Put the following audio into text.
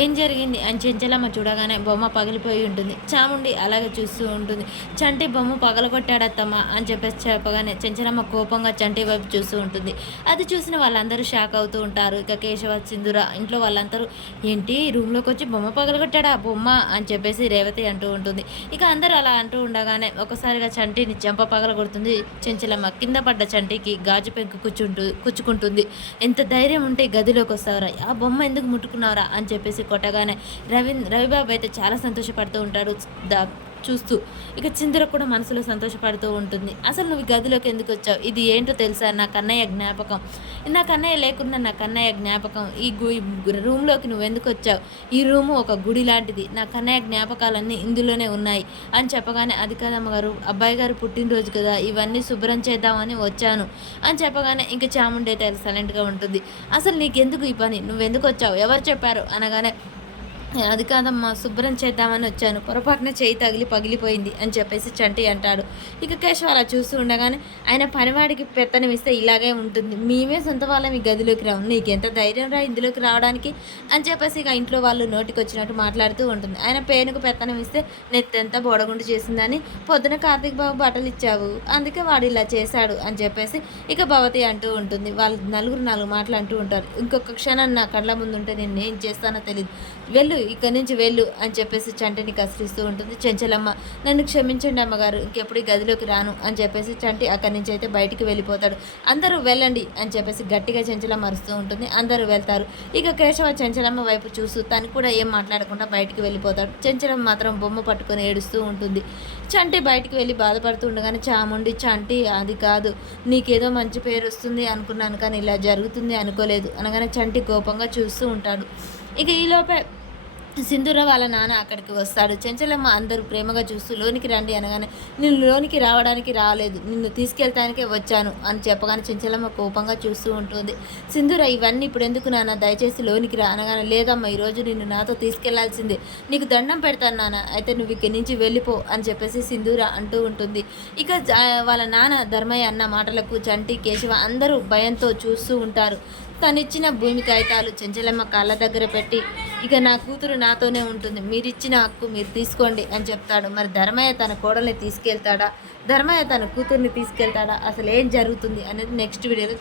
ఏం జరిగింది అని చెంచలమ్మ చూడగానే బొమ్మ పగిలిపోయి ఉంటుంది. చాముండి అలాగే చూస్తూ ఉంటుంది. చంటి బొమ్మ పగలగొట్టాడత్తమ్మ అని చెప్పేసి చెప్పగానే చెంచలమ్మ కోపంగా చంటి వైపు చూస్తూ ఉంటుంది. అది చూసిన వాళ్ళందరూ షాక్ అవుతూ ఉంటారు. ఇక కేశవ, సింధూర ఇంట్లో వాళ్ళందరూ ఏంటి రూమ్లోకి వచ్చి బొమ్మ పగలగొట్టాడా బొమ్మ అని చెప్పేసి రేవతి అంటూ ఉంటుంది. ఇక అందరూ అలా అంటూ ఉండగానే ఒకసారిగా చంటిని చెంప పగలగొడుతుంది చెంచలమ్మ. కింద పడ్డ చంటికి గాజు పెంకు కుచ్చుకుంటుంది. ఎంత ధైర్యం ఉంటే గదిలోకి వస్తావురా, ఆ బొమ్మ ఎందుకు ముట్టుకున్నావురా అని చెప్పేసి కొట్టగానే రవిబాబు అయితే చాలా సంతోషపడుతూ ఉంటాడు చూస్తూ. ఇక చిందర కూడా మనసులో సంతోషపడుతూ ఉంటుంది. అసలు నువ్వు గదిలోకి ఎందుకు వచ్చావు, ఇది ఏంటో తెలుసా, నా కన్నయ్య జ్ఞాపకం, నా కన్నయ్య లేకున్నా నా కన్నయ్య జ్ఞాపకం, ఈ రూమ్లోకి నువ్వు ఎందుకు వచ్చావు, ఈ రూము ఒక గుడి లాంటిది, నా కన్నయ్య జ్ఞాపకాలన్నీ ఇందులోనే ఉన్నాయి అని చెప్పగానే అది కాదమ్మగారు, అబ్బాయి గారు పుట్టినరోజు కదా, ఇవన్నీ శుభ్రం చేద్దామని వచ్చాను అని చెప్పగానే ఇంక చాముండి అయితే సైలెంట్గా ఉంటుంది. అసలు నీకెందుకు ఈ పని, నువ్వెందుకు వచ్చావు, ఎవరు చెప్పారు అనగానే అది కాదమ్మా శుభ్రం చేద్దామని వచ్చాను, పొరపాటున చేయి తగిలి పగిలిపోయింది అని చెప్పేసి చంటి అంటాడు. ఇక కేశవ అలా చూస్తూ ఉండగానే ఆయన పనివాడికి పెత్తనం ఇస్తే ఇలాగే ఉంటుంది, మేమే సొంత వాళ్ళం ఈ గదిలోకి రావు, నీకెంత ధైర్యం రా ఇందులోకి రావడానికి అని చెప్పేసి ఇక ఇంట్లో వాళ్ళు నోటికి వచ్చినట్టు మాట్లాడుతూ ఉంటుంది. ఆయన పేనుకు పెత్తనం ఇస్తే నెత్తెంత బోడగుండు చేసిందని పొద్దున కార్తీక్ బాబు బట్టలు ఇచ్చావు, అందుకే వాడు ఇలా చేశాడు అని చెప్పేసి ఇక భవతి అంటూ ఉంటుంది. వాళ్ళు నాలుగు మాటలు అంటూ ఉంటారు. ఇంకొక క్షణం నా కళ్ళ ముందుంటే నేను ఏం చేస్తానో తెలియదు, వెళ్ళు ఇక్కడి నుంచి వెళ్ళు అని చెప్పేసి చంటిని కసిరిస్తూ ఉంటుంది. చెంచలమ్మ నన్ను క్షమించండి అమ్మగారు, ఇంకెప్పుడు ఈ గదిలోకి రాను అని చెప్పేసి చంటి అక్కడి నుంచి అయితే బయటికి వెళ్ళిపోతాడు. అందరూ వెళ్ళండి అని చెప్పేసి గట్టిగా చెంచలమ్మ అరుస్తూ ఉంటుంది. అందరూ వెళ్తారు. ఇక కేశవ చెంచలమ్మ వైపు చూస్తూ తను కూడా ఏం మాట్లాడకుండా బయటికి వెళ్ళిపోతాడు. చెంచలమ్మ మాత్రం బొమ్మ పట్టుకొని ఏడుస్తూ ఉంటుంది. చంటి బయటికి వెళ్ళి బాధపడుతూ ఉండగానే చాముండి చంటి అది కాదు, నీకేదో మంచి పేరు వస్తుంది అనుకున్నాను కానీ ఇలా జరుగుతుంది అనుకోలేదు అనగానే చంటి కోపంగా చూస్తూ ఉంటాడు. ఇక ఈలోపే సింధూర వాళ్ళ నాన్న అక్కడికి వస్తాడు. చెంచలమ్మ అందరూ ప్రేమగా చూస్తూ లోనికి రండి అనగానే నేను లోనికి రావడానికి రాలేదు, నిన్ను తీసుకెళ్తానికే వచ్చాను అని చెప్పగానే చెంచలమ్మ కోపంగా చూస్తూ ఉంటుంది. సింధూర ఇవన్నీ ఇప్పుడు ఎందుకు నాన్న, దయచేసి లోనికి రా అనగానే లేదమ్మా ఈరోజు నిన్ను నాతో తీసుకెళ్లాల్సిందే, నీకు దండం పెడతాను నాన్న, అయితే నువ్వు ఇక్కడి నుంచి వెళ్ళిపో అని చెప్పేసి సింధూర అంటూ ఉంటుంది. ఇక వాళ్ళ నాన్న ధర్మయ్య అన్న మాటలకు చంటి, కేశవ అందరూ భయంతో చూస్తూ ఉంటారు. తనిచ్చిన భూమి కాగితాలు చెంచలమ్మ కాళ్ళ దగ్గర పెట్టి ఇక నా కూతురు నాతోనే ఉంటుంది, మీరిచ్చిన హక్కు మీరు తీసుకోండి అని చెప్తాడు. మరి ధర్మయ్య తన కోడల్ని తీసుకెళ్తాడా, ధర్మయ్య తన కూతుర్ని తీసుకెళ్తాడా, అసలు ఏం జరుగుతుంది అనేది నెక్స్ట్ వీడియోలో